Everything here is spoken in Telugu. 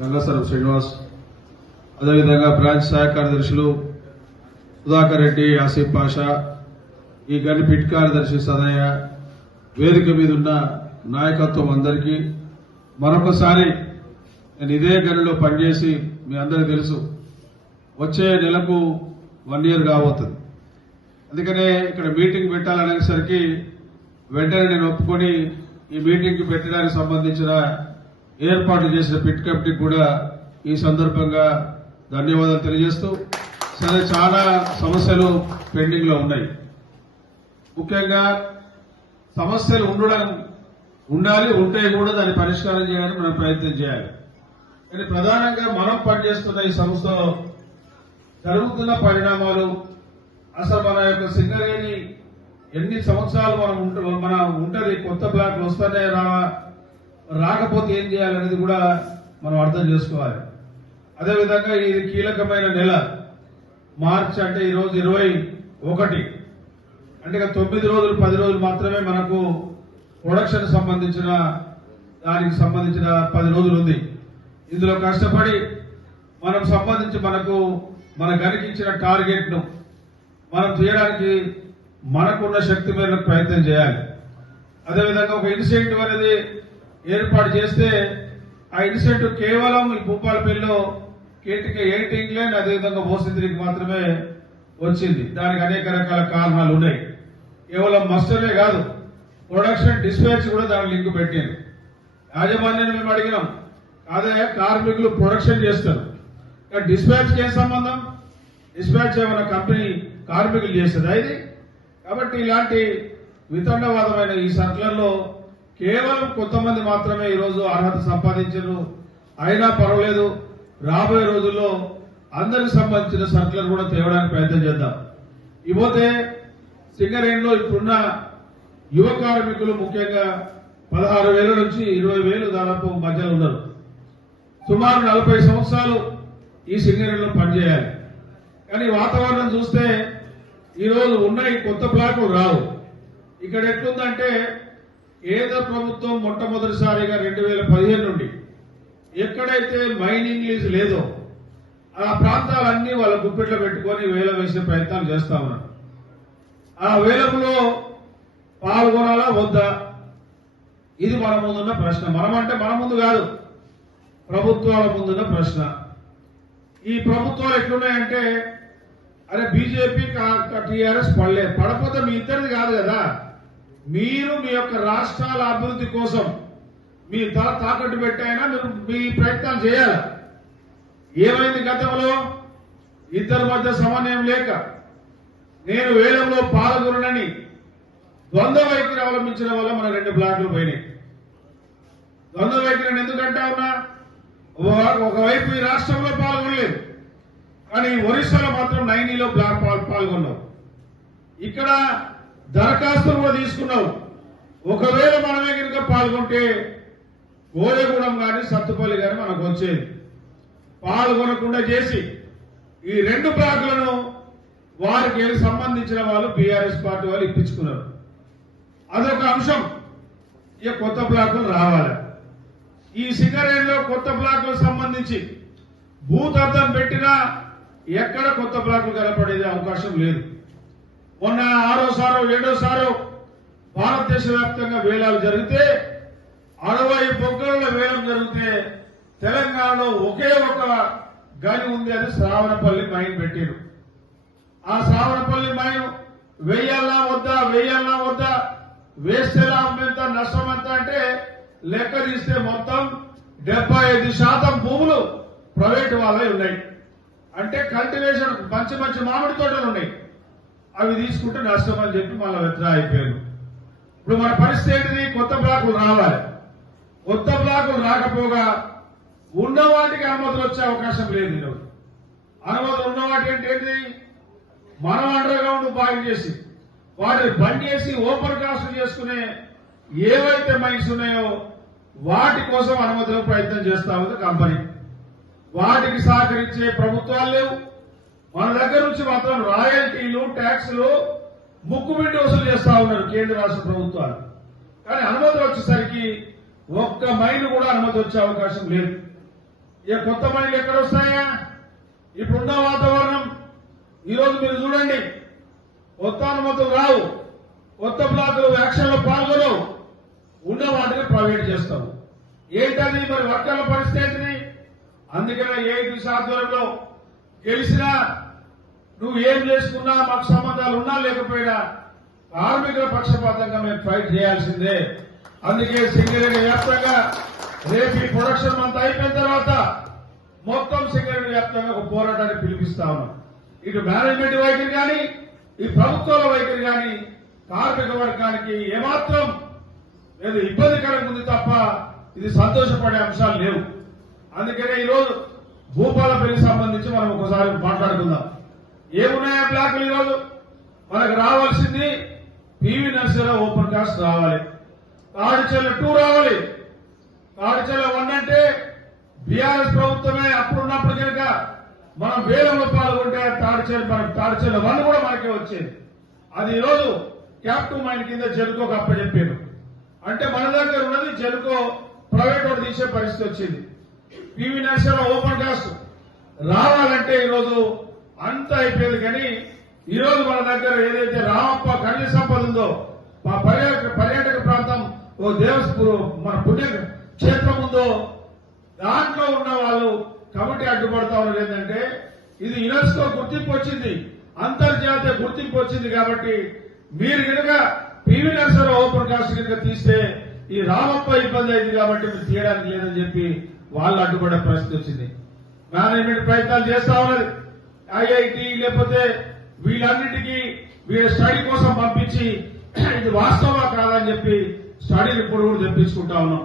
గంగాసరం శ్రీనివాస్ అదేవిధంగా బ్రాంచ్ సహాయ కార్యదర్శులు సుధాకర్ రెడ్డి ఆసిఫ్ పాషా ఈ గని పిట్ కార్యదర్శి సదయ్య వేదిక మీద ఉన్న నాయకత్వం అందరికీ మరొకసారి నేను ఇదే గనిలో పనిచేసి మీ అందరికీ తెలుసు. వచ్చే నెలకు వన్ ఇయర్ కాబోతుంది. అందుకనే ఇక్కడ మీటింగ్ పెట్టాలనేసరికి వెంటనే నేను ఒప్పుకొని ఈ మీటింగ్కి పెట్టడానికి సంబంధించిన ఏర్పాటు చేసిన పిట్ కమిటీకి కూడా ఈ సందర్భంగా ధన్యవాదాలు తెలియజేస్తూ సరే చాలా సమస్యలు పెండింగ్లో ఉన్నాయి. ముఖ్యంగా సమస్యలు ఉండడం ఉండాలి ఉంటే కూడా దాన్ని పరిష్కారం చేయడానికి మనం ప్రయత్నం చేయాలి. కానీ ప్రధానంగా మనం పనిచేస్తున్న ఈ సంస్థలో జరుగుతున్న పరిణామాలు అసలు మన యొక్క సింగరేణి ఎన్ని సంవత్సరాలు మనం ఉంట మన ఉంటది కొత్త బ్లాక్లు వస్తానే రావా రాకపోతే ఏం చేయాలనేది కూడా మనం అర్థం చేసుకోవాలి. అదేవిధంగా ఇది కీలకమైన నెల. మార్చ్ అంటే ఈరోజు ఇరవై ఒకటి. అంటే తొమ్మిది రోజులు పది రోజులు మాత్రమే మనకు ప్రొడక్షన్ సంబంధించిన దానికి సంబంధించిన పది రోజులు ఉంది. ఇందులో కష్టపడి మనం సంబంధించి మనకు మన గనికించిన టార్గెట్ను మనం తీయడానికి మనకున్న శక్తి మేరకు ప్రయత్నం చేయాలి. అదేవిధంగా ఒక ఇన్సెంటివ్ అనేది ఏర్పాటు చేస్తే ఆ ఇన్సెంటివ్ కేవలం ఈ భూపాలపల్లిలో కేటిక ఎయిట్ ఇంగ్లాండ్ అదేవిధంగా మోసింద్రికి మాత్రమే వచ్చింది. దానికి అనేక రకాల కారణాలు ఉన్నాయి. కేవలం మస్టరే కాదు ప్రొడక్షన్ డిస్పాచ్ కూడా దాని లింక్ పెట్టాను యాజమాన్యాన్ని మేము అడిగినాం అదే కార్మికులు ప్రొడక్షన్ చేస్తారు. కానీ డిస్పాచ్ ఏం సంబంధం? డిస్పాచ్ ఏమైనా కంపెనీ కార్మికులు చేస్తుంది ఇది? కాబట్టి ఇలాంటి వితండవాదమైన ఈ సర్కులలో కేవలం కొంతమంది మాత్రమే ఈరోజు అర్హత సంపాదించారు. అయినా పర్వాలేదు రాబోయే రోజుల్లో అందరికి సంబంధించిన సర్కులర్ కూడా తేవడానికి ప్రయత్నం చేద్దాం. ఇకపోతే సింగరేణిలో ఇప్పుడున్న యువ కార్మికులు ముఖ్యంగా పదహారు వేల నుంచి ఇరవై వేలు దాదాపు మధ్యలో ఉన్నారు. సుమారు నలభై సంవత్సరాలు ఈ సింగరేణిలో పనిచేయాలి. కానీ వాతావరణం చూస్తే ఈరోజు ఉన్న ఈ కొత్త బ్లాకులు రావు. ఇక్కడ ఎట్లుందంటే కేంద్ర ప్రభుత్వం మొట్టమొదటిసారిగా రెండు వేల పదిహేను నుండి ఎక్కడైతే మైనింగ్ లీజ్ లేదో ఆ ప్రాంతాలన్నీ వాళ్ళ గుప్పెట్లో పెట్టుకొని వేల వేసే ప్రయత్నాలు చేస్తా ఉన్నారు. ఆ వేలంలో పాల్గొనాలా వద్దా? ఇది మన ముందున్న ప్రశ్న. మనం అంటే మన ముందు కాదు ప్రభుత్వాల ముందున్న ప్రశ్న. ఈ ప్రభుత్వాలు ఎట్లున్నాయంటే అరే బీజేపీ టీఆర్ఎస్ పడలే. పడకపోతే మీ ఇద్దరిది కాదు కదా. మీరు మీ యొక్క రాష్ట్రాల అభివృద్ధి కోసం మీ తల తాకట్టు పెట్టైనా మీరు మీ ప్రయత్నాలు చేయాలి. ఏమైంది గతంలో? ఇద్దరి మధ్య సమన్వయం లేక నేను వేలంలో పాల్గొనని ద్వంద్వ వైఖరి అవలంబించడం వల్ల మన రెండు బ్లాక్లు పోయినాయి. ద్వంద్వ వైఖరిని ఎందుకంటా ఉన్నా? ఒక- ఒకవైపు ఈ రాష్ట్రంలో పాల్గొనలేదు. కానీ ఒరిస్సాలో మాత్రం నైనీలో బ్లాక్ పాల్గొన్నారు. ఇక్కడ దరఖాస్తులు కూడా తీసుకున్నాం. ఒకవేళ మనమే కనుక పాల్గొంటే గోయగూడెం కానీ సత్తుపల్లి కానీ మనకు వచ్చేది. పాల్గొనకుండా చేసి ఈ రెండు బ్లాకులను వారికి సంబంధించిన వాళ్ళు బీఆర్ఎస్ పార్టీ వాళ్ళు ఇప్పించుకున్నారు. అదొక అంశం. ఇక కొత్త బ్లాకులు రావాలి. ఈ సింగరేణిలో కొత్త బ్లాకులకు సంబంధించి భూతద్దం పెట్టినా ఎక్కడ కొత్త బ్లాకులు కనపడేది అవకాశం లేదు. మొన్న ఆరోసారో ఏడోసారో భారతదేశ వ్యాప్తంగా వేలాలు జరిగితే అరవై బొగ్గల వేలం జరిగితే తెలంగాణలో ఒకే ఒక గని ఉంది అది శ్రావణపల్లి మైన్ పెట్టారు. ఆ శ్రావణపల్లి మైన్ వెయ్యాలా వద్దా వెయ్యాలా వద్దా వేస్తే లాభం ఎంత నష్టం ఎంత అంటే లెక్క తీస్తే మొత్తం డెబ్బై ఐదు శాతం భూములు ప్రైవేట్ వాళ్ళే ఉన్నాయి. అంటే కల్టివేషన్ మంచి మంచి మామిడి తోటలు ఉన్నాయి. అవి తీసుకుంటే నష్టం అని చెప్పి మళ్ళీ విత్డ్రా అయిపోయారు. ఇప్పుడు మన పరిస్థితి ఏంటిది కొత్త బ్లాకులు రావాలి. కొత్త బ్లాకులు రాకపోగా ఉన్న వాటికి అనుమతులు వచ్చే అవకాశం లేదు ఈరోజు. అనుమతులు ఉన్న వాటి అంటే ఏంటి మనం అండర్ గ్రౌండ్ బాగా చేసి వాటిని బంద్ చేసి ఓపెన్ కాస్ట్ చేసుకునే ఏవైతే మైన్స్ ఉన్నాయో వాటి కోసం అనుమతులకు ప్రయత్నం చేస్తా ఉంది కంపెనీ వాటికి సహకరించే ప్రభుత్వాలు లేవు. మన దగ్గర నుంచి మాత్రం రాయల్టీలు ట్యాక్స్లు ముక్కుబిడ్డి వసూలు చేస్తా ఉన్నారు కేంద్ర రాష్ట్ర ప్రభుత్వాలు. కానీ అనుమతులు వచ్చేసరికి ఒక్క మైలు కూడా అనుమతి వచ్చే అవకాశం లేదు. ఏ కొత్త మైండ్లు ఎక్కడ వస్తాయా? ఇప్పుడున్న వాతావరణం. ఈరోజు మీరు చూడండి కొత్త అనుమతులు రావు. కొత్త బ్లాకులు యాక్షన్లో పాల్గొనవు. ఉన్న వాటిని ప్రైవేట్ చేస్తావు. ఏంటది మరి వర్గాల పరిస్థితిని? అందుకనే ఏఐటీసీ ఆధ్వర్యంలో గెలిచినా నువ్వు ఏం చేసుకున్నా మాకు సంబంధాలు ఉన్నా లేకపోయినా కార్మికుల పక్షపాతంగా మేము ఫైట్ చేయాల్సిందే. అందుకే సింగరేణి వ్యాప్తంగా రేపు ఈ ప్రొడక్షన్ అంతా అయిపోయిన తర్వాత మొత్తం సింగరేణి వ్యాప్తంగా ఒక పోరాటాన్ని పిలిపిస్తా ఉన్నాం. ఇటు మేనేజ్మెంట్ వైఖరి కానీ ఈ ప్రభుత్వాల వైఖరి కానీ కార్మిక వర్గానికి ఏమాత్రం లేదు ఇబ్బందికరంగా ఉంది తప్ప ఇది సంతోషపడే అంశాలు లేవు. అందుకనే ఈరోజు భూపాలపల్లికి సంబంధించి మనం ఒకసారి మాట్లాడుకుందాం. ఏమున్నాయా బ్లాకులు ఈరోజు? మనకు రావాల్సింది పివి నర్సరావు ఓపెన్ కాస్ట్ రావాలి. తాడిచెల్ల టూ రావాలి. తాడిచెల్ల వన్ అంటే బీఆర్ఎస్ ప్రభుత్వమే అప్పుడున్నప్పుడు కనుక మనం వేలంలో పాల్గొంటే తాడిచెల్ల మనకు తాడిచెల్ల వన్ కూడా మనకే వచ్చింది. అది ఈరోజు క్యాప్టూ మైన్ కింద జెల్కోకి అప్పచెప్పారు అంటే మన దగ్గర ఉన్నది జెల్కో ప్రైవేట్ వాడు తీసే పరిస్థితి వచ్చింది. పివి నరసింహరావు ఓపెన్ కాస్ట్ రావాలంటే ఈరోజు అంత అయిపోయింది కానీ ఈరోజు మన దగ్గర ఏదైతే రామప్ప ఖనిజ సంపద ఉందో మా పర్యాటక పర్యాటక ప్రాంతం ఓ దేవస్పురు మన పుణ్య క్షేత్రం ఉందో దాంట్లో ఉన్న వాళ్ళు కమిటీ అడ్డుపడతా ఉన్నారు. ఏంటంటే ఇది యునెస్కో గుర్తింపు వచ్చింది అంతర్జాతీయ గుర్తింపు వచ్చింది కాబట్టి మీరు కనుక పివి నరసరావు ఓపెన్ కాస్ట్ కనుక తీస్తే ఈ రామప్ప ఇబ్బంది అయింది కాబట్టి మీరు తీయడానికి లేదని చెప్పి వాళ్ళు అడ్డుపడే పరిస్థితి వచ్చింది. మేనేజ్మెంట్ ప్రయత్నాలు చేస్తా ఉన్నది. ఐఐటి లేకపోతే వీళ్ళన్నిటికీ వీళ్ళ స్టడీ కోసం పంపించి ఇది వాస్తవా కాదని చెప్పి స్టడీ రిపోర్ట్ కూడా తెప్పించుకుంటా ఉన్నాం.